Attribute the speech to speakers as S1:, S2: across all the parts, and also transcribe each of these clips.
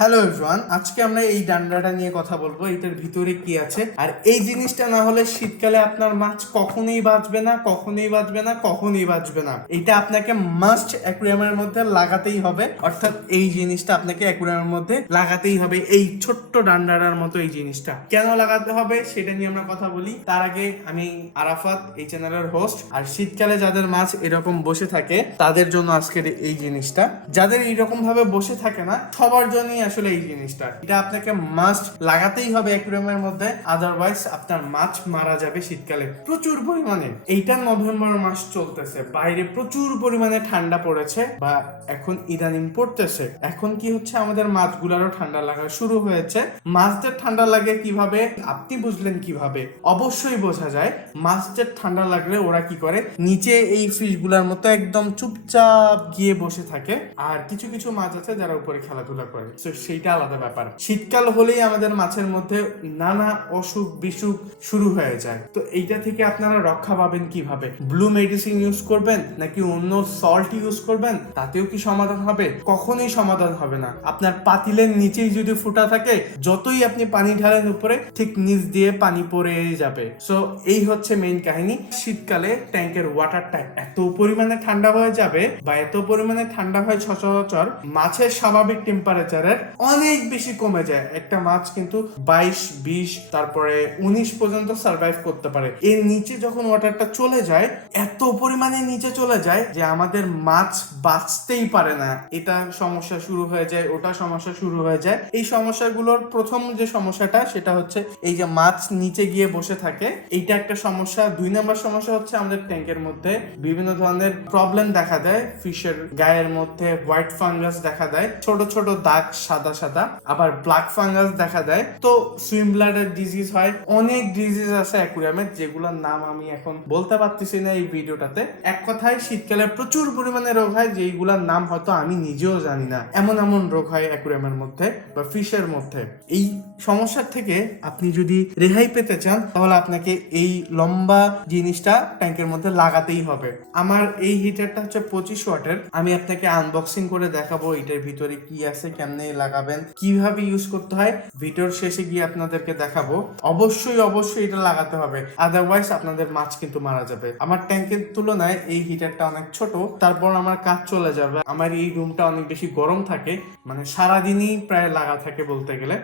S1: Hello everyone আজকে আমরা এই ডান্ডাটা নিয়ে কথা বলব। এটার ভিতরে কি আছে? আর এই জিনিসটা না হলে শীতকালে আপনার মাছ কখনোই বাঁচবে না, কখনোই বাঁচবে না, কখনোই বাঁচবে না। এটা আপনাকে মাস্ট অ্যাকুরিয়ামের মধ্যে লাগাতেই হবে। অর্থাৎ এই জিনিসটা আপনাকে অ্যাকুরিয়ামের মধ্যে লাগাতেই হবে। এই ছোট্ট ডান্ডাটার মতো এই জিনিসটা। কেন লাগাতে হবে? সেটা নিয়ে আমরা কথা বলি। তার আগে আমি আরাফাত, এই চ্যানেলের হোস্ট আর শীতকালে যাদের মাছ এরকম বসে থাকে, তাদের জন্য আজকের এই জিনিসটা। যাদের এইরকম ভাবে বসে থাকে না, সবার জন্যই আসলে এই জিনিসটা। এটা আপনাকে মাস্ট লাগাতেই হবে অ্যাকুরিয়ামের মধ্যে আদারওয়াইজ আপনার মাছ মারা যাবে শীতকালে। প্রচুর পরিমাণে। এইটা নভেম্বর মাস চলতেছে। বাইরে প্রচুর পরিমাণে ঠান্ডা পড়েছে বা এখন ইদানিং পড়তেছে। এখন কি হচ্ছে? আমাদের মাছগুলারও ঠান্ডা লাগা শুরু হয়েছে। মাছদের ঠান্ডা লাগে কীভাবে? আপনি বুঝলেন কীভাবে? অবশ্যই বোঝা যায়। মাছদের ঠান্ডা লাগলে ওরা কি করে? নিচে এই ফিশগুলার মতো একদম চুপচাপ গিয়ে বসে থাকে। আর কিছু কিছু মাছ আছে যারা উপরে খেলাধুলা করে। তো সেইটা আলাদা ব্যাপার। শীতকাল হলেই আমাদের মাছের মধ্যে নানা অসুখ বিসুখ শুরু হয়ে যায়। তো এইটা থেকে আপনারা রক্ষা পাবেন কীভাবে? ব্লু মেডিসিন ইউজ করবেন নাকি অন্য সল্ট ইউজ করবেন? তাতেও কি সমাধান হবে? কখনোই সমাধান হবে না। আপনার পাতিলের নিচেই যদি ফুটা থাকে, যতই আপনি পানি ঢালেন উপরে, ঠিক নিচ দিয়ে পানি পড়ে যাবে। সো এই হচ্ছে মেইন কাহিনী। শীতকালে ট্যাঙ্কের ওয়াটারটা এত পরিমাণে ঠান্ডা হয়ে যাবে বা এত পরিমাণে ঠান্ডা হয় সচরাচর মাছের স্বাভাবিক টেম্পারেচারের অনেক বেশি কমে যায়। একটা মাছ কিন্তু বাইশ, বিশ, তারপরে উনিশ পর্যন্ত সার্ভাইভ করতে পারে। এর নিচে যখন ওয়াটারটা চলে যায়, এত পরিমাণে নিচে চলে যায় যে আমাদের মাছ বাঁচতেই পারে না। এটা সমস্যা শুরু হয়ে যায়, ওটা সমস্যা শুরু হয়ে যায়। এই সমস্যাগুলোর প্রথম যে সমস্যাটা, সেটা হচ্ছে এই যে মাছ নিচে গিয়ে বসে থাকে, এইটা একটা সমস্যা। দুই নম্বর সমস্যা হচ্ছে আমাদের ট্যাঙ্কের মধ্যে বিভিন্ন ধরনের প্রবলেম দেখা দেয়। ফিশের গায়ের মধ্যে হোয়াইট ফাঙ্গাস দেখা দেয়। ছোট ছোট দাগ সাদা সাদা, আবার ব্ল্যাক ফাঙ্গাস দেখা দেয়। তো সুইম ব্লাডের ডিজিজ হয়। অনেক ডিজিজ আছে অ্যাকুরিয়ামে যেগুলোর নাম আমি এখন বলতে পারতেছি না এই ভিডিওটাতে। এক কথায়, শীতকালে প্রচুর পরিমাণে রোগ হয়, যেইগুলোর নাম হয়তো আমি নিজেও জানি না। এমন এমন রোগ হয় অ্যাকুরিয়ামের মধ্যে বা ফিশের মধ্যে। এই সমস্যার থেকে আপনি যদি রেহাই পেতে চান, তাহলে আপনাকে এই লম্বা জিনিসটা ট্যাঙ্কের মধ্যে লাগাতেই হবে। আমার এই হিটারটা হচ্ছে পঁচিশ ওয়াটের। আমি আপনাকে আনবক্সিং করে দেখাবো এটার ভিতরে কি আছে, কেমনে লাগাবেন, কীভাবে ইউজ করতে হয়। ভিডিওর শেষে গিয়ে আপনাদেরকে দেখাবো। অবশ্যই অবশ্যই এটা লাগাতে হবে। আদারওয়াইজ আপনাদের মাছ কিন্তু মারা যাবে। আমার ট্যাঙ্কের তুলনায় এই হিটারটা অনেক ছোট। তারপর আমার কাজ চলে যাবে। আমার এই রুমটা অনেক বেশি গরম থাকে। মানে সারাদিনই প্রায় লাগা থাকে বলতে গেলে।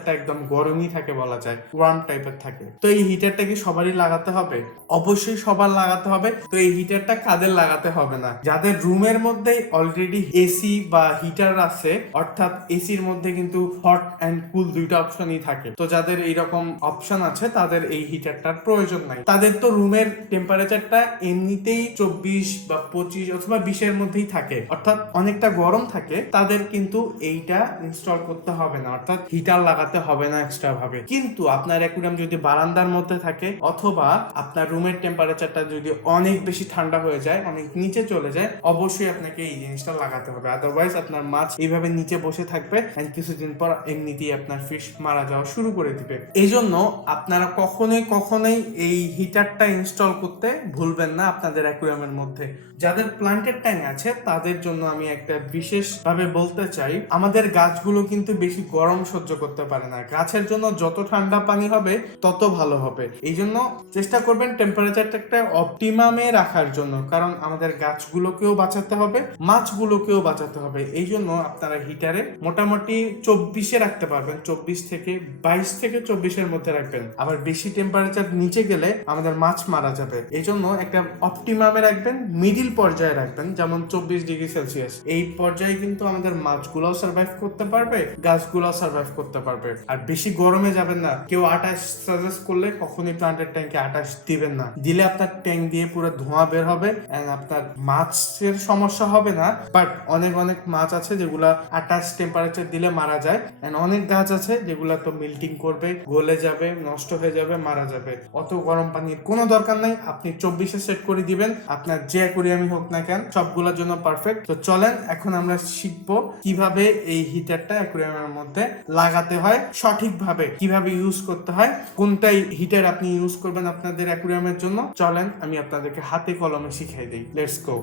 S1: টেম্পারেচারটা একদম গরমই থাকে বলা যায় ওয়ার্ম টাইপের থাকে। তো এই হিটারটা কি সবারই লাগাতে হবে। অবশ্যই সবার লাগাতে হবে। তো এই হিটারটা কাদের লাগাতে হবে না? যাদের রুমের মধ্যে অলরেডি এসি বা হিটার আছে, অর্থাৎ এসির মধ্যে কিন্তু হট অ্যান্ড কুল দুইটা অপশনই থাকে। তো যাদের এইরকম অপশন আছে, তাদের এই হিটারটার প্রয়োজন নাই। তাদের তো রুমের টেম্পারেচারটা এমনিতেই চব্বিশ বা পঁচিশ অথবা বিশের মধ্যেই থাকে। অর্থাৎ অনেকটা গরম থাকে, তাদের কিন্তু এইটা ইনস্টল করতে হবে না। অর্থাৎ হিটার লাগাতে হবে না এক্সট্রা ভাবে। কিন্তু আপনার অ্যাকুরিয়াম যদি বারান্দার মধ্যে থাকে, অথবা আপনার রুমের টেম্পারেচারটা যদি অনেক বেশি ঠান্ডা হয়ে যায়, অনেক নিচে চলে যায়, অবশ্যই আপনাকে এই জিনিসটা লাগাতে হবে। আদারওয়াইজ আপনার মাছ এইভাবে নিচে বসে থাকবে কিছুদিন পর এমনিতেই আপনার ফিশ মারা যাওয়া শুরু করে দিবে। এই জন্য আপনারা কখনোই কখনোই এই হিটারটা ইনস্টল করতে ভুলবেন না আপনাদের অ্যাকুরিয়ামের মধ্যে। যাদের প্লান্টের ট্যাঙ্ক আছে, তাদের জন্য আমি একটা বিশেষ ভাবে বলতে চাই, আমাদের গাছগুলো কিন্তু বেশি গরম সহ্য করতে পারে না। গাছের জন্য যত ঠান্ডা পানি হবে, তত ভালো হবে। এই জন্য চেষ্টা করবেন টেম্পারেচারটা একটা অপটিমামে রাখার জন্য। কারণ আমাদের গাছগুলোকেও বাঁচাতে হবে, মাছগুলোকেও বাঁচাতে হবে। এই জন্য আপনারা হিটারে মোটামুটি চব্বিশে রাখতে পারবেন। চব্বিশ থেকে বাইশ থেকে চব্বিশের মধ্যে রাখবেন। আবার বেশি টেম্পারেচার নিচে গেলে আমাদের মাছ মারা যাবে। এই জন্য একটা অপটিমামে রাখবেন মিডিল পর্যায়ে রাখবেন, যেমন চব্বিশ ডিগ্রি সেলসিয়াস। এই পর্যায়ে কিন্তু আমাদের মাছগুলোও সার্ভাইভ করতে পারবে, গাছগুলোও সার্ভাইভ করতে পারবে। আর বেশি গরমে যাবেন না। কেউ আঠাশ সাজেস্ট করলে কখনোই প্লান্টের ট্যাঙ্কে আঠাশ দিবেন না। দিলে আপনার ট্যাঙ্ক দিয়ে পুরো ধোঁয়া বের হবে আপনার মাছের সমস্যা হবে না। বাট অনেক অনেক মাছ আছে যেগুলা আঠাশ টেম্পারেচার দিলে মারা যায়। and অনেক গাছ আছে যেগুলা তো মিল্টিং করবে, গলে যাবে, নষ্ট হয়ে যাবে, মারা যাবে। অত গরম পানির কোনো দরকার নাই। আপনি চব্বিশে সেট করে দিবেন। আপনার যে অ্যাকুরিয়ামই হোক না কেন, সবগুলোর জন্য পারফেক্ট তো চলেন, এখন আমরা শিখব কীভাবে এই হিটারটা অ্যাকুরিয়ামের মধ্যে লাগাতে হয়। সঠিকভাবে কীভাবে ইউজ করতে হয়, কোনটাই হিটার আপনি ইউজ করবেন আপনাদের অ্যাকুরিয়ামের জন্য। চলেন, আমি আপনাদেরকে হাতে কলমে শিখাই দিই। লেটস গো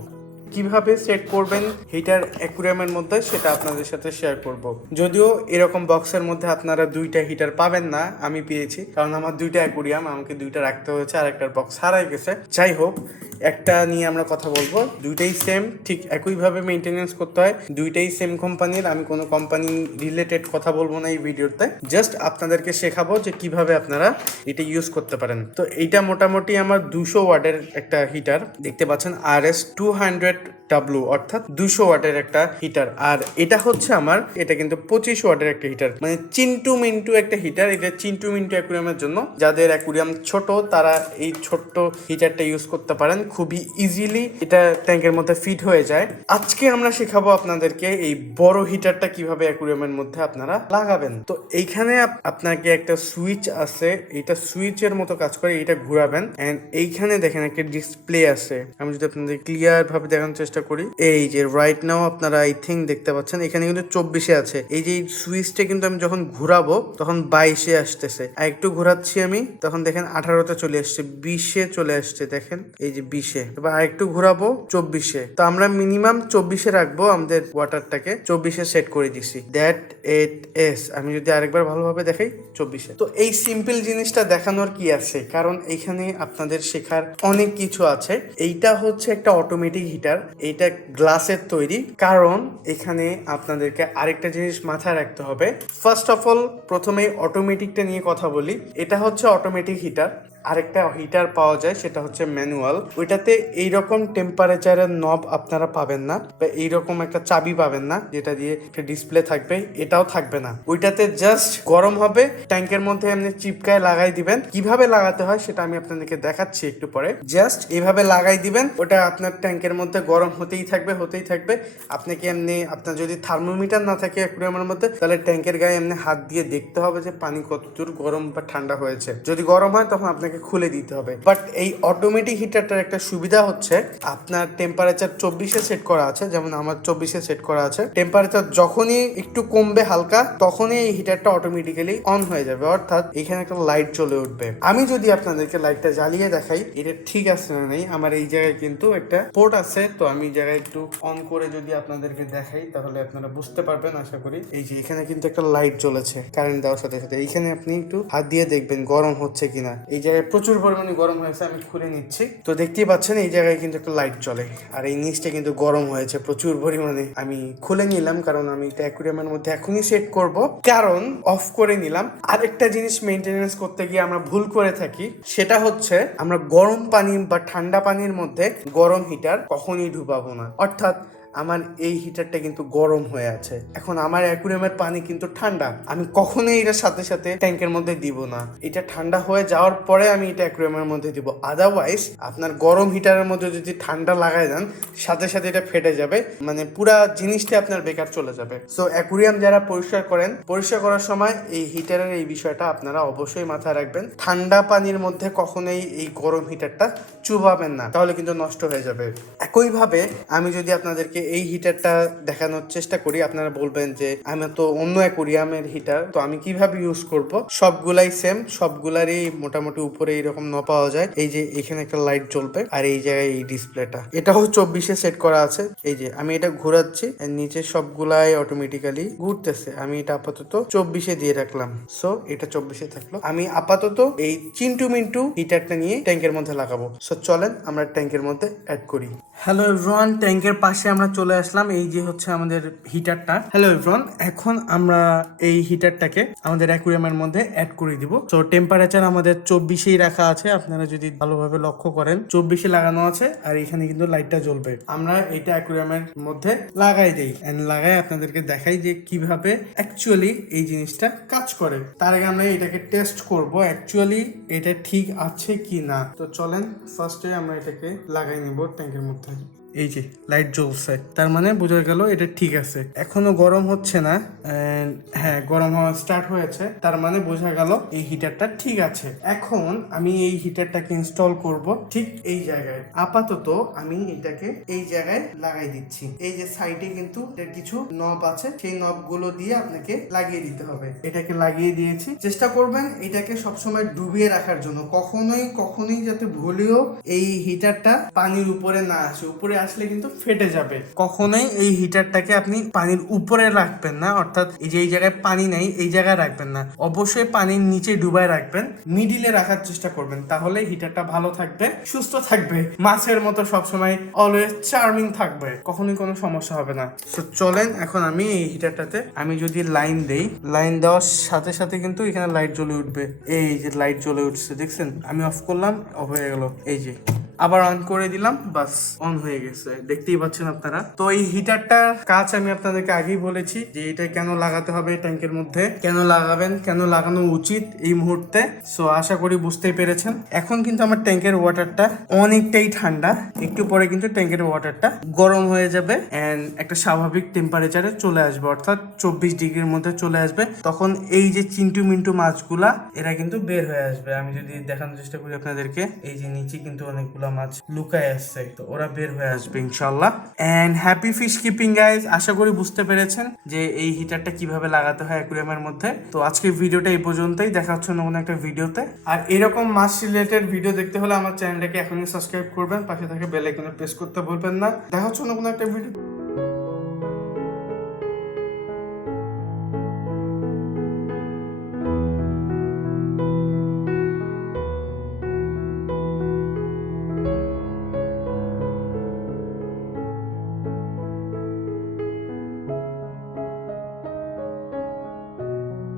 S1: কীভাবে সেট করবেন হিটার অ্যাকুরিয়ামের মধ্যে, সেটা আপনাদের সাথে শেয়ার করব। যদিও এরকম বক্সের মধ্যে আপনারা দুইটা হিটার পাবেন না, আমি পেয়েছি। কারণ আমার দুইটা অ্যাকুরিয়াম আমাকে দুইটা রাখতে হয়েছে আর একটার বক্স হারাই গেছে। যাই হোক একটা নিয়ে আমরা কথা বলব। দুইটাই সেম ঠিক একইভাবে মেনটেনেন্স করতে হয়। দুইটাই সেম কোম্পানির আমি কোনো কোম্পানি রিলেটেড কথা বলব না এই ভিডিওতে জাস্ট আপনাদেরকে শেখাবো যে কীভাবে আপনারা এটা ইউজ করতে পারেন। তো এইটা মোটামুটি আমার দুশো ওয়াটের একটা হিটার দেখতে পাচ্ছেন R S two hundred W অর্থাৎ দুশো ওয়াটের একটা হিটার আর এটা হচ্ছে আমার, এটা কিন্তু পঁচিশ ওয়াটের একটা হিটার মানে চিন্টু মিন্টু একটা হিটার এটা চিন্টু মিন্টু অ্যাকুরিয়ামের জন্য। যাদের অ্যাকুরিয়াম ছোট, তারা এই ছোট্ট হিটারটা ইউজ করতে পারেন। খুবই ইজিলি এটা ট্যাঙ্কের মধ্যে ফিট হয়ে যায়। আজকে আমরা শেখাবো আপনাদেরকে এই বড় হিটারটা কীভাবে অ্যাকুরিয়ামের মধ্যে আপনারা লাগাবেন। তো এইখানে আপনাকে একটা সুইচ আছে এটা সুইচের মতো কাজ করে এটা ঘোরাবেন। এন্ড এইখানে দেখেন একটা ডিসপ্লে আছে। আমি যদি আপনাদের ক্লিয়ার ভাবে দেখানোর চেষ্টা করি। এই যে রাইট নাও আপনারা আই থিঙ্ক দেখতে পাচ্ছেন, এখানে কিন্তু চব্বিশে আছে। এই যে সুইচটা কিন্তু আমি যখন ঘুরাবো, তখন বাইশে আসতেছে। আর একটু ঘোরাচ্ছি আমি, তখন দেখেন আঠারোতে চলে আসছে বিশে চলে আসছে দেখেন। এই যে বিশে এবার আরেকটু ঘোরাবো চব্বিশে। তো আমরা মিনিমাম চব্বিশে রাখব আমাদের ওয়াটারটাকে চব্বিশে সেট করে দিছি। দ্যাট এট এস আমি যদি আরেকবার ভালোভাবে দেখাই, চব্বিশে। তো এই সিম্পল জিনিসটা দেখানোর কি আছে? কারণ এখানে আপনাদের শেখার অনেক কিছু আছে। এইটা হচ্ছে একটা অটোমেটিক হিটার এইটা গ্লাসের তৈরি। কারণ এখানে আপনাদেরকে আরেকটা জিনিস মাথায় রাখতে হবে। ফার্স্ট অফ অল প্রথমে অটোমেটিকটা নিয়ে কথা বলি। এটা হচ্ছে অটোমেটিক হিটার আরেকটা হিটার পাওয়া যায়, সেটা হচ্ছে ম্যানুয়াল ওইটাতে এইরকম টেম্পারেচারের নব আপনারা পাবেন না, বা এইরকম একটা চাবি পাবেন না, যেটা দিয়ে একটা ডিসপ্লে থাকবে, এটাও থাকবে না। ওইটাতে জাস্ট গরম হবে ট্যাঙ্কের মধ্যে এমনি চিপকায় লাগাই দিবেন। কীভাবে লাগাতে হয় সেটা আমি আপনাদেরকে দেখাচ্ছি একটু পরে। জাস্ট এইভাবে লাগাই দিবেন, ওটা আপনার ট্যাঙ্কের মধ্যে গরম হতেই থাকবে হতেই থাকবে। আপনাকে এমনি, আপনার যদি থার্মোমিটার না থাকে অ্যাকুরিয়ামের মধ্যে, তাহলে ট্যাঙ্কের গায়ে এমনি হাত দিয়ে দেখতে হবে যে পানি কতদূর গরম বা ঠান্ডা হয়েছে। যদি গরম হয়, তখন আপনাকে খুলে দিতে হবে। বাট এই অটোমেটিক হিটারটার একটা সুবিধা হচ্ছে, আপনার টেম্পারেচার চব্বিশে সেট করা আছে, যেমন আমার চব্বিশে সেট করা আছে। টেম্পারেচার যখনই একটু কমবে হালকা, তখনই এই হিটারটা অটোমেটিক্যালি অন হয়ে যাবে। অর্থাৎ এখানে একটা লাইট জ্বলে উঠবে। আমি যদি আপনাদেরকে লাইটটা জ্বালিয়ে দেখাই, এটা ঠিক আছে না নেই? আমার এই জায়গায় কিন্তু একটা পোর্ট আছে, তো আমি জায়গায় একটু অন করে যদি আপনাদেরকে দেখাই, তাহলে আপনারা বুঝতে পারবেন, আশা করি। এই যে এখানে কিন্তু একটা লাইট জ্বলেছে কারেন্ট দেওয়ার সাথে সাথে। এইখানে আপনি একটু হাত দিয়ে দেখবেন গরম হচ্ছে কিনা। এই জায়গায় প্রচুর পরিমাণে গরম হয়েছে, আমি খুলে নিচ্ছি। তো দেখতেই পাচ্ছেন, এই জায়গায় কিন্তু একটা লাইট জ্বলে আর এই নিচটা কিন্তু গরম হয়েছে প্রচুর পরিমাণে। আমি খুলে নিলাম, কারণ আমি এটা অ্যাকুরিয়ামের মধ্যে এখনই সেট করব। কারণ অফ করে নিলাম। আরেকটা জিনিস মেনটেনেন্স করতে গিয়ে আমরা ভুল করে থাকি, সেটা হচ্ছে আমরা গরম পানি বা ঠান্ডা পানির মধ্যে গরম হিটার কখনই ঢুকাবো না। অর্থাৎ আমার এই হিটারটা কিন্তু গরম হয়ে আছে। এখন আমার অ্যাকুরিয়ামের পানি কিন্তু ঠান্ডা। আমি কখনোই এটার সাথে সাথে ট্যাঙ্কের মধ্যে দিব না। এটা ঠান্ডা হয়ে যাওয়ার পরে আমি এটা অ্যাকুরিয়ামের মধ্যে দিব। আদারওয়াইজ আপনার গরম হিটারের মধ্যে যদি ঠান্ডা লাগাই দেন, সাথে সাথে এটা ফেটে যাবে। মানে পুরা জিনিসটা আপনার বেকার চলে যাবে। সো অ্যাকুরিয়াম যারা পরিষ্কার করেন, পরিষ্কার করার সময় এই হিটারের এই বিষয়টা আপনারা অবশ্যই মাথায় রাখবেন। ঠান্ডা পানির মধ্যে কখনোই এই গরম হিটারটা চুবাবেন না। তাহলে কিন্তু নষ্ট হয়ে যাবে। একইভাবে আমি যদি আপনাদেরকে এই হিটারটা দেখানোর চেষ্টা করি। আপনারা বলবেন যে, আমি তো অন্য অ্যাকুরিয়ামের হিটার তো আমি কীভাবে ইউজ করব? সবগুলাই সেম সবগুলারই মোটামুটি উপরে এইরকম ন পাওয়া যায়। এই যে, এখানে একটা লাইট জ্বলবে আর এই জায়গায় এই ডিসপ্লেটা এটাও চব্বিশে সেট করা আছে। এই যে, আমি এটা ঘোরাচ্ছি নিচে সবগুলাই অটোমেটিক্যালি ঘুরতেছে। আমি এটা আপাতত চব্বিশে দিয়ে রাখলাম। সো এটা চব্বিশে থাকল। আমি আপাতত এই চিন্টু মিন্টু হিটারটা নিয়ে ট্যাঙ্কের মধ্যে লাগাবো। সো চলেন আমরা ট্যাঙ্কের মধ্যে অ্যাড করি। হ্যালো এভরিওয়ান ট্যাঙ্কের পাশে আমরা চলে আসলাম এই যে হচ্ছে আমাদের হিটারটা হ্যালো এভরিওয়ান এখন আমরা এই হিটারটাকে আমাদের অ্যাকুরিয়ামের মধ্যে অ্যাড করে দিব। তো টেম্পারেচার আমাদের চব্বিশেই রাখা আছে, আপনারা যদি ভালোভাবে লক্ষ্য করেন, চব্বিশে লাগানো আছে আর এখানে কিন্তু লাইটটা জ্বলবে। আমরা এটা অ্যাকুরিয়ামের মধ্যে লাগাই দেই এন্ড লাগাই আপনাদেরকে দেখাই যে কীভাবে অ্যাকচুয়ালি এই জিনিসটা কাজ করে। তার আগে আমরা এটাকে টেস্ট করব অ্যাকচুয়ালি এটা ঠিক আছে কি না তো চলেন ফার্স্টে আমরা এটাকে লাগাই নিব ট্যাঙ্কের মধ্যে। এই যে লাইট জ্বলছে। তার মানে বোঝা গেল এটা ঠিক আছে। এখনও গরম হচ্ছে না হ্যাঁ গরম হওয়া স্টার্ট হয়েছে। তার মানে বোঝা গেল এই হিটারটা ঠিক আছে। এখন আমি এই হিটারটাকে ইনস্টল করব ঠিক এই জায়গায়। আপাতত আমি এটাকে এই জায়গায় লাগাই দিচ্ছি। এই যে সাইডে কিন্তু এর কিছু নব আছে, সেই নবগুলো দিয়ে আপনাকে লাগিয়ে দিতে হবে। এটাকে লাগিয়ে দিয়েছি। চেষ্টা করবেন এটাকে সবসময় ডুবিয়ে রাখার জন্য। কখনোই কখনোই যাতে ভুলেও এই হিটারটা পানির উপরে না আসে। উপরে আসলে কিন্তু ফেটে যাবে। কখনোই এই হিটারটাকে আপনি পানির উপরে রাখবেন না, অর্থাৎ এই যে এই জায়গায় পানি নেই, এই জায়গায় রাখবেন না। অবশ্যই পানির নিচে ডুবায় রাখবেন, মিডিলে রাখার চেষ্টা করবেন তাহলে হিটারটা ভালো থাকবে, সুস্থ থাকবে। মাছের মতো সবসময় অলওয়েজ চার্মিং থাকবে, কখনোই কোনো সমস্যা হবে না। তো চলেন, এখন আমি এই হিটারটাতে আমি যদি লাইন দেই লাইন দেওয়ার সাথে সাথে কিন্তু এখানে লাইট জ্বলে উঠবে। এই যে লাইট জ্বলে উঠছে, দেখছেন? আমি অফ করলাম অফ হয়ে গেল। এই যে। আবার অন করে দিলাম, বাস অন হয়ে গেছে। দেখতেই পাচ্ছেন আপনারা। তো এই হিটারটার কাজ আমি আপনাদেরকে আগেই বলেছি যে এটা কেন লাগাতে হবে ট্যাঙ্কের মধ্যে? কেন লাগাবেন? কেন লাগানো উচিত এই মুহূর্তে? সো আশা করি বুঝতেই পেরেছেন। এখন কিন্তু আমার ট্যাঙ্কের ওয়াটারটা অনেকটাই ঠান্ডা। একটু পরে কিন্তু ট্যাঙ্কের ওয়াটারটা গরম হয়ে যাবে এন্ড একটা স্বাভাবিক টেম্পারেচারে চলে আসবে। অর্থাৎ চব্বিশ ডিগ্রির মধ্যে চলে আসবে। তখন এই যে চিন্টু মিন্টু মাছগুলা, এরা কিন্তু বের হয়ে আসবে। আমি যদি দেখানোর চেষ্টা করি আপনাদেরকে, এই যে নিচে কিন্তু অনেকগুলা মাছ লুকায় আসছে। তো ওরা বের হয়ে আসবে ইনশাল্লাহ and happy fish keeping guys আশা করি বুঝতে পেরেছেন যে এই হিটারটা কীভাবে লাগাতে হয় অ্যাকুরিয়ামের মধ্যে। তো আজকের ভিডিওটা এই পর্যন্তই। দেখা হচ্ছে কোনো একটা ভিডিওতে। আর এরকম মাছ রিলেটেড ভিডিও দেখতে হলে আমার চ্যানেলটাকে এখনই সাবস্ক্রাইব করবেন। পাশে থাকে বেল আইকনে প্রেস করতে ভুলবেন না। দেখা হচ্ছে কোনো একটা ভিডিও